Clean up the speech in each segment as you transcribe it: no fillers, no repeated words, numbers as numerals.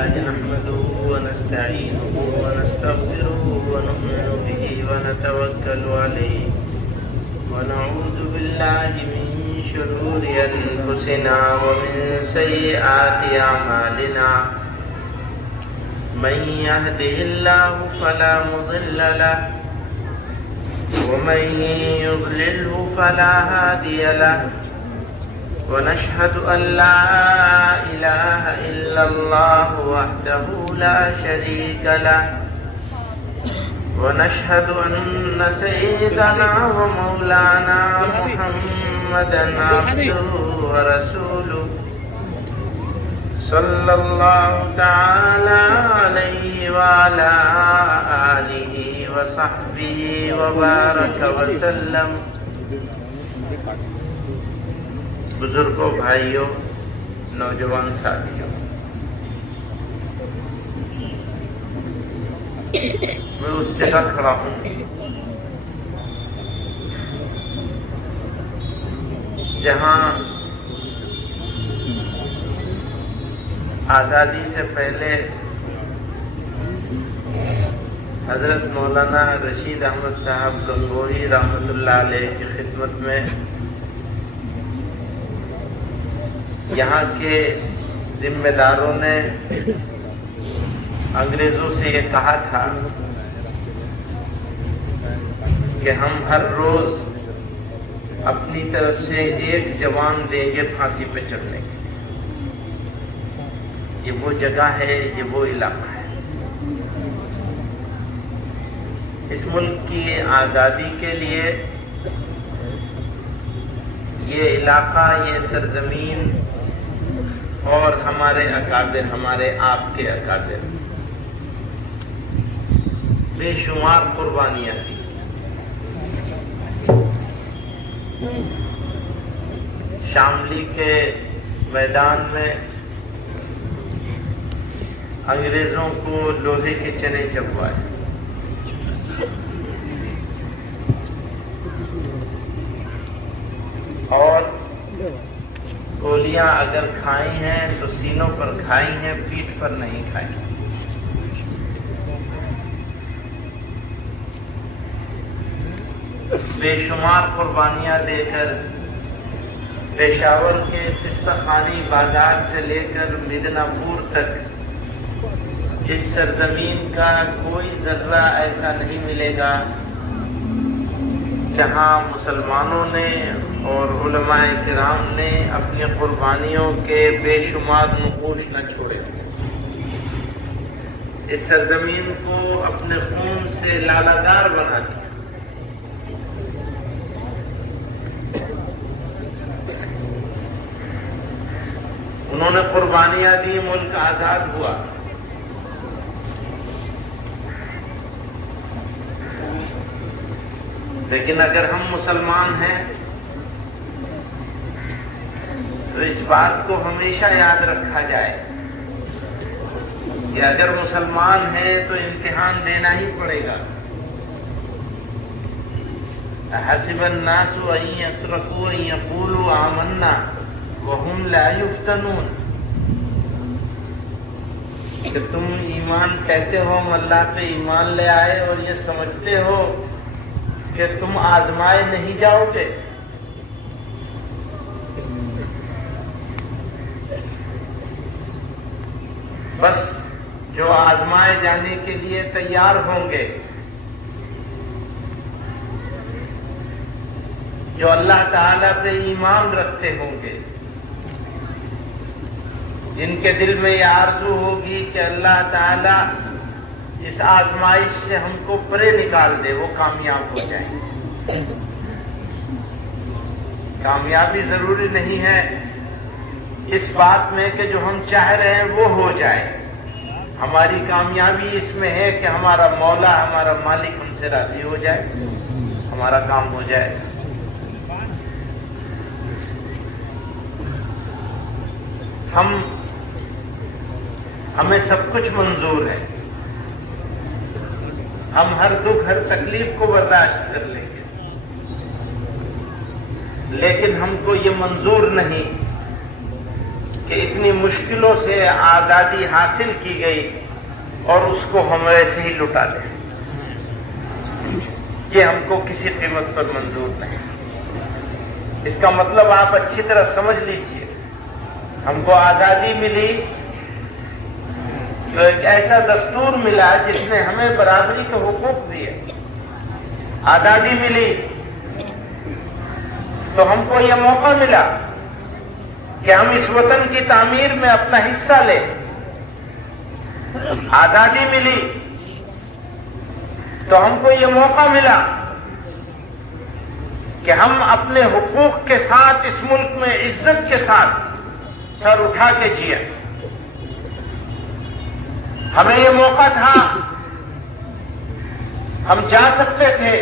لله نحمده ونستعينه ونستغفره ونؤمن به ونتوكل عليه ونعوذ بالله من شرور أنفسنا ومن سيئات أعمالنا من يهده الله فلا مضل له ومن يضلله فلا هادي له ونشهد أن لا إله إلا الله وحده لا شريك له ونشهد أن سيدنا ومولانا محمدا عبده ورسوله صلى الله تعالى عليه وعلى آله وصحبه وبارك وسلم. بزرگوں، بھائیوں، نوجوان ساتھیوں، میں اس جگہ کھڑا ہوں جہاں آزادی سے پہلے حضرت مولانا رشید احمد صاحب گنگوہی رحمۃ اللہ علیہ کی خدمت میں یہاں کے ذمہ داروں نے انگریزوں سے یہ کہا تھا کہ ہم ہر روز اپنی طرف سے ایک جوان دیں گے پھانسی پہ چڑھنے کے لیے. یہ وہ جگہ ہے، یہ وہ علاقہ ہے. اس ملک کی آزادی کے لیے یہ علاقہ، یہ سرزمین اور ہمارے اکابر، ہمارے آپ کے اکابر بے شمار قربانیاں دی. شاملی کے میدان میں انگریزوں کو لوہے کے چنے چبوائے، اور گولیاں اگر کھائی ہیں تو سینوں پر کھائی ہیں، پیٹھ پر نہیں کھائی. بے شمار قربانیاں دے کر پشاور کے قصہ خانی بازار سے لے کر مدینہ پور تک اس سرزمین کا کوئی ذرہ ایسا نہیں ملے گا جہاں مسلمانوں نے اور علماء کرام نے اپنی قربانیوں کے بے شمار نقوش نہ چھوڑے. اس سرزمین کو اپنے خون سے لالہزار بنا دیا. انہوں نے قربانیاں دی، ملک آزاد ہوا. لیکن اگر ہم مسلمان ہیں تو اس بات کو ہمیشہ یاد رکھا جائے کہ اگر مسلمان ہیں تو امتحان دینا ہی پڑے گا. حسب الناس ان يتركوا ان يقولوا آمنا وهم لا يفتنون. کہ تم ایمان کہتے ہو، ہم اللہ پہ ایمان لے آئے، اور یہ سمجھتے ہو کہ تم آزمائے نہیں جاؤ گے. بس جو آزمائے جانے کے لیے تیار ہوں گے، جو اللہ تعالیٰ پہ ایمان رکھتے ہوں گے، جن کے دل میں یہ آرزو ہوگی کہ اللہ تعالیٰ اس آزمائش سے ہم کو پرے نکال دے، وہ کامیاب ہو جائیں گے. کامیابی ضروری نہیں ہے اس بات میں کہ جو ہم چاہ رہے ہیں وہ ہو جائے. ہماری کامیابی اس میں ہے کہ ہمارا مولا، ہمارا مالک ہم سے راضی ہو جائے، ہمارا کام ہو جائے. ہمیں سب کچھ منظور ہے، ہم ہر دکھ، ہر تکلیف کو برداشت کر لیں گے، لیکن ہم کو یہ منظور نہیں کہ اتنی مشکلوں سے آزادی حاصل کی گئی اور اس کو ہم ایسے ہی لٹا دیں، یہ ہم کو کسی قیمت پر منظور نہیں۔ اس کا مطلب آپ اچھی طرح سمجھ لیجئے، ہم کو آزادی ملی تو ایک ایسا دستور ملا جس نے ہمیں برابری کے حقوق دیے۔ آزادی ملی تو ہم کو یہ موقع ملا کہ ہم اس وطن کی تعمیر میں اپنا حصہ لیں۔ آزادی ملی تو ہم کو یہ موقع ملا کہ ہم اپنے حقوق کے ساتھ اس ملک میں عزت کے ساتھ سر اٹھا کے جیے۔ ہمیں یہ موقع تھا، ہم جا سکتے تھے،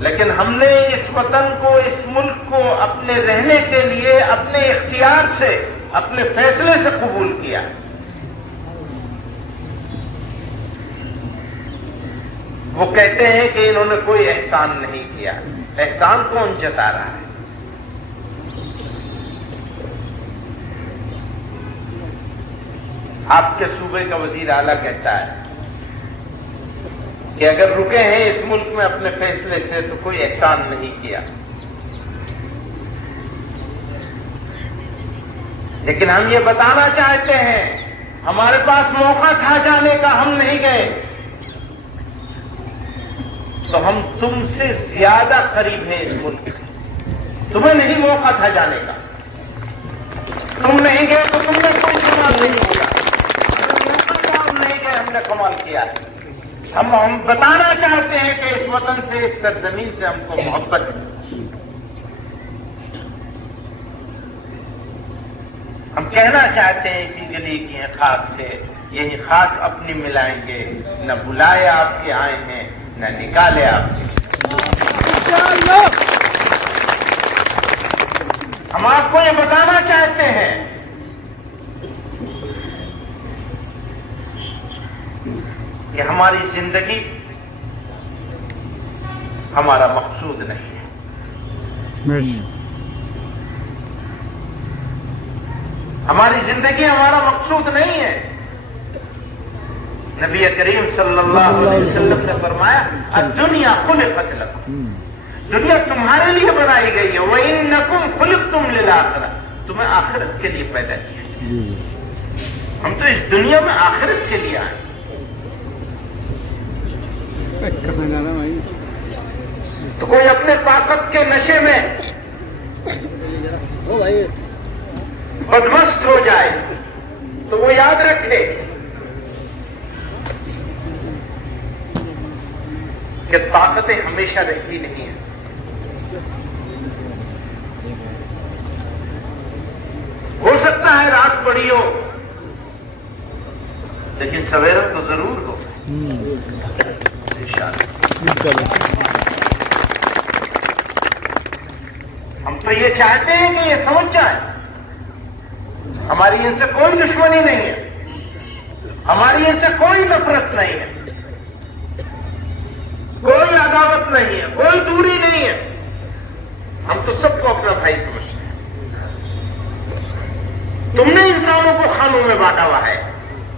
لیکن ہم نے اس وطن کو، اس ملک کو اپنے رہنے کے لیے اپنے اختیار سے، اپنے فیصلے سے قبول کیا۔ وہ کہتے ہیں کہ انہوں نے کوئی احسان نہیں کیا۔ احسان کون جتا رہا ہے؟ آپ کے صوبے کا وزیر اعلیٰ کہتا ہے کہ اگر رکے ہیں اس ملک میں اپنے فیصلے سے تو کوئی احسان نہیں کیا۔ لیکن ہم یہ بتانا چاہتے ہیں، ہمارے پاس موقع تھا جانے کا، ہم نہیں گئے، تو ہم تم سے زیادہ قریب ہیں اس ملک کے۔ تمہیں نہیں موقع تھا جانے کا، تم نہیں گئے تو تم نے کوئی کمال نہیں کیا۔ موقع تھا، ہم نہیں گئے، ہم نے کمال کیا ہے۔ ہم بتانا چاہتے ہیں کہ اس وطن سے، اس سرزمین سے ہم کو محبت ہے۔ ہم کہنا چاہتے ہیں اسی گلی کی خاک سے، یہی خاک اپنی ملائیں گے، نہ بلائے آپ کے آئے ہیں، نہ نکالے آپ کے۔ ہم آپ کو یہ بتانا چاہتے ہیں کہ ہماری زندگی ہمارا مقصود نہیں ہے۔ ہماری زندگی ہمارا مقصود نہیں ہے۔ نبی کریم صلی اللہ علیہ وسلم نے فرمایا الدنیا خلقت لکم، دنیا تمہارے لیے بنائی گئی ہے، وَإِنَّكُمْ خُلِقْتُمْ لِلْآخِرَةِ، تمہیں آخرت کے لیے پیدا کیا۔ ہم تو اس دنیا میں آخرت کے لیے آئے۔ تو کوئی اپنے طاقت کے نشے میں بدمست ہو جائے تو وہ یاد رکھے کہ طاقتیں ہمیشہ رہتی نہیں ہیں۔ ہو سکتا ہے رات بڑی ہو لیکن سویرا تو ضرور ہو انشاءاللہ۔ ہم تو یہ چاہتے ہیں کہ یہ سمجھ جائیں ہماری ان سے کوئی دشمنی نہیں ہے، ہماری ان سے کوئی نفرت نہیں ہے، کوئی عداوت نہیں ہے، کوئی دوری نہیں ہے۔ ہم تو سب کو اپنا بھائی سمجھتے ہیں۔ تم نے انسانوں کو خانوں میں بانٹا ہوا ہے،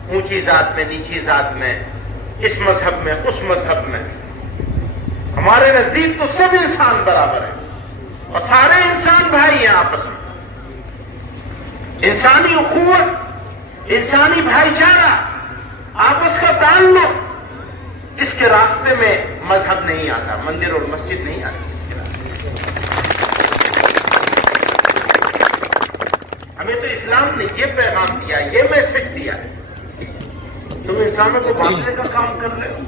اونچی ذات میں، نیچی ذات میں، اس مذہب میں، اس مذہب میں۔ ہمارے نزدیک تو سب انسان برابر ہیں اور سارے انسان بھائی ہیں آپس میں۔ انسانی اخوت، انسانی بھائی چارہ، آپس کا تعلق، اس کے راستے میں مذہب نہیں آتا، مندر اور مسجد نہیں آتی اس کے راستے۔ ہمیں تو اسلام نے یہ پیغام دیا، یہ میسج دیا ہے، تم انسانوں کو بانٹنے کا کام کر رہے ہو،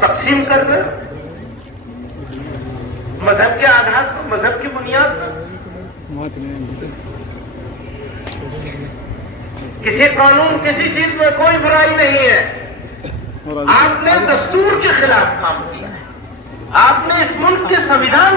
تقسیم کر رہے ہو مذہب کے آدھار پر، مذہب کی بنیاد پر۔ کسی قانون، کسی چیز میں کوئی برائی نہیں ہے۔ آپ نے دستور کے خلاف کام کیا ہے، آپ نے اس ملک کے سنویدھان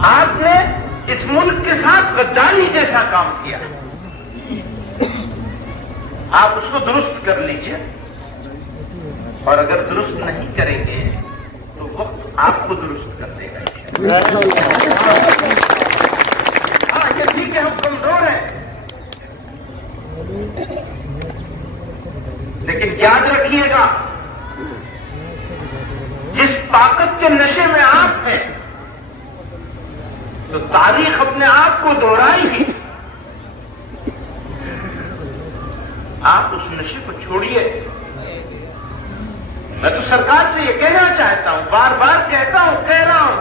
آپ نے اس ملک کے ساتھ غداری جیسا کام کیا ہے۔ آپ اس کو درست کر لیجئے، اور اگر درست نہیں کریں گے تو وقت آپ کو درست کر دے گا۔ ہاں یہ ٹھیک ہے ہم کمزور ہیں، لیکن یاد رکھیے گا جس طاقت کے نشے میں آپ ہیں تو تاریخ اپنے آپ کو دہرائے گی. آپ اس نشے کو چھوڑیے. میں تو سرکار سے یہ کہنا چاہتا ہوں، بار بار کہتا ہوں، کہہ رہا ہوں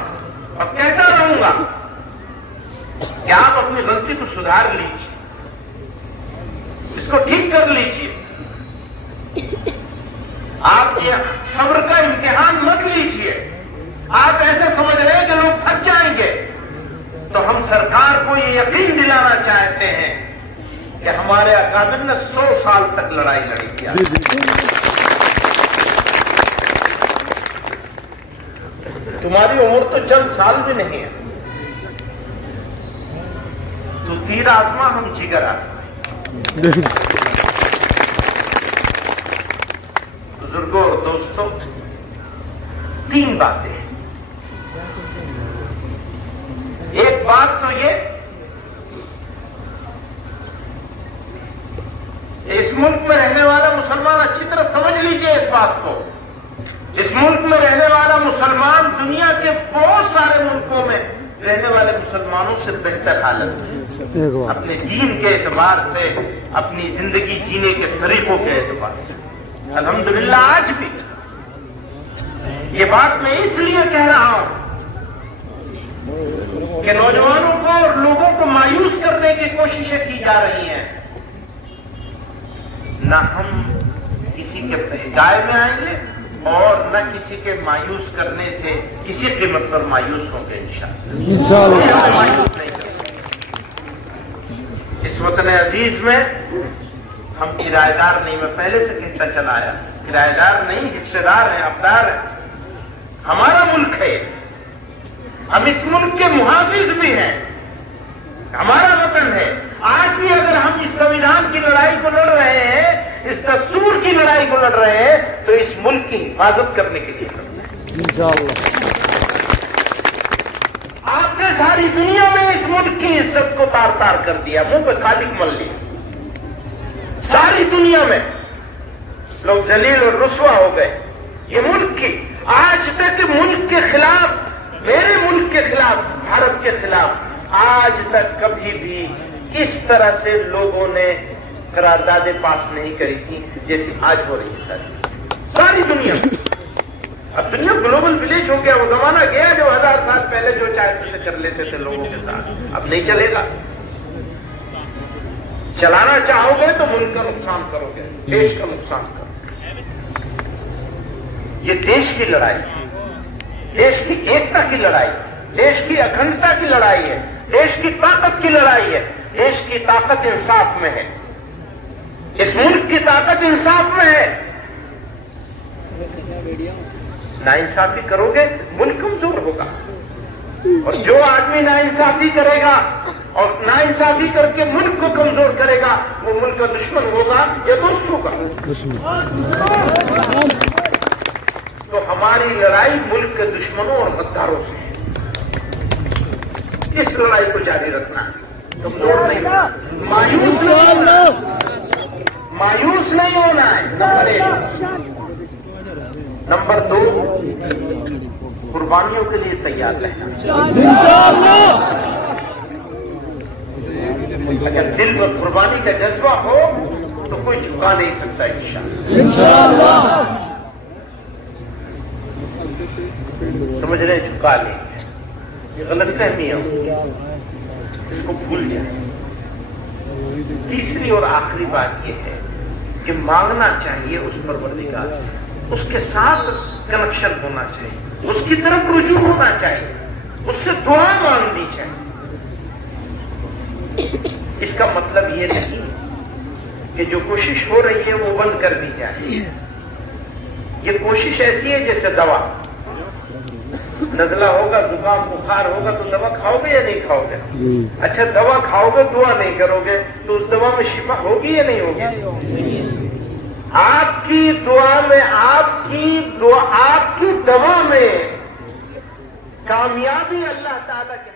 اور کہتا رہوں گا کہ آپ اپنی غلطی کو سدھار لیجیے، اس کو ٹھیک کر لیجیے. آپ یہ صبر کا امتحان مت لیجیے. آپ ایسے سمجھ رہے ہیں کہ لوگ تھک جائیں گے، تو ہم سرکار کو یہ یقین دلانا چاہتے ہیں کہ ہمارے اکابر نے 100 سال تک لڑائی لڑی کیا. تمہاری عمر تو چند سال بھی نہیں ہے. تو تیر آزما، ہم جگر آزما. بزرگوں اور دوستوں، 3 باتیں ہیں. ایک بات تو یہ، اس ملک میں رہنے والا مسلمان اچھی طرح سمجھ لیجئے اس بات کو. اس ملک میں رہنے والا مسلمان دنیا کے بہت سارے ملکوں میں رہنے والے مسلمانوں سے بہتر حالت ہے، اپنے دین کے اعتبار سے، اپنی زندگی جینے کے طریقوں کے اعتبار سے. الحمدللہ آج بھی یہ بات میں اس لیے کہہ رہا ہوں کہ نوجوانوں کو اور لوگوں کو مایوس کرنے کی کوششیں کی جا رہی ہیں. نہ ہم کسی کے بہکائے میں آئیں گے اور نہ کسی کے مایوس کرنے سے کسی قیمت پر مایوس ہوں گے انشاءاللہ. مایوس نہیں کریں. اس وطن عزیز میں ہم کرایہ دار نہیں، میں پہلے سے کہتا چلا آیا، کرایہ دار نہیں، حصے دار ہیں، حقدار ہیں. ہمارا ملک ہے، ہم اس ملک کے محافظ بھی ہیں، ہمارا وطن ہے. آج بھی اگر ہم اس سنویدھان کی لڑائی کو لڑ رہے ہیں، اس دستور کی لڑائی کو لڑ رہے ہیں، تو اس ملک کی حفاظت کرنے کے لیے کرتے ہیں انشاءاللہ. آپ نے ساری دنیا میں اس ملک کی عزت کو تار تار کر دیا، منہ پہ خالق مل لیا. ساری دنیا میں لوگ ذلیل اور رسوا ہو گئے. یہ ملک کی آج تک ملک کے خلاف، میرے ملک کے خلاف، بھارت کے خلاف آج تک کبھی بھی اس طرح سے لوگوں نے قراردادیں پاس نہیں کری تھی جیسی آج ہو رہی ہے ساری دنیا. اب دنیا گلوبل ولیج ہو گیا. وہ زمانہ گیا جو 1000 سال پہلے جو چاہتے تھے کر لیتے تھے لوگوں کے ساتھ، اب نہیں چلے گا. چلانا چاہو گے تو ملک کا نقصان کرو گے، دیش کا نقصان کرو گے. یہ دیش کی لڑائی، دیش کی ایکتا کی لڑائی، دیش کی اکھنڈتا کی لڑائی ہے، دیش کی طاقت کی لڑائی ہے. دیش کی طاقت انصاف میں ہے، اس ملک کی طاقت انصاف میں ہے. ناانصافی کرو گے ملک کمزور ہوگا، اور جو آدمی ناانصافی کرے گا اور ناانصافی کر کے ملک کو کمزور کرے گا، وہ ملک کا دشمن ہوگا یا دوست ہوگا. تو ہماری لڑائی ملک کے دشمنوں اور غداروں سے ہے. اس لڑائی کو جاری رکھنا ہے، کمزور نہیں ہونا، مایوس نہیں ہونا ہے. نمبر 1. نمبر 2، قربانیوں کے لیے تیار رہنا. اگر دل میں قربانی کا جذبہ ہو تو کوئی جھکا نہیں سکتا انشاءاللہ. سمجھ رہے جھکا لیں، یہ غلط فہمی ہے، اس کو بھول جائیں. تیسری اور آخری بات یہ ہے کہ مانگنا چاہیے اس پروردگار سے، اس کے ساتھ کنیکشن ہونا چاہیے، اس کی طرف رجوع ہونا چاہیے، اس سے دعا مانگنی چاہیے. اس کا مطلب یہ نہیں کہ جو کوشش ہو رہی ہے وہ بند کر دی جائے. یہ کوشش ایسی ہے جیسے دوا. نزلہ ہوگا، زکام بخار ہوگا تو دوا کھاؤ گے یا نہیں کھاؤ گے؟ اچھا دوا کھاؤ گے، دعا نہیں کرو گے تو اس دوا میں شفا ہوگی یا نہیں ہوگی؟ آپ کی دعا میں، آپ کی دوا میں کامیابی اللہ تعالیٰ کے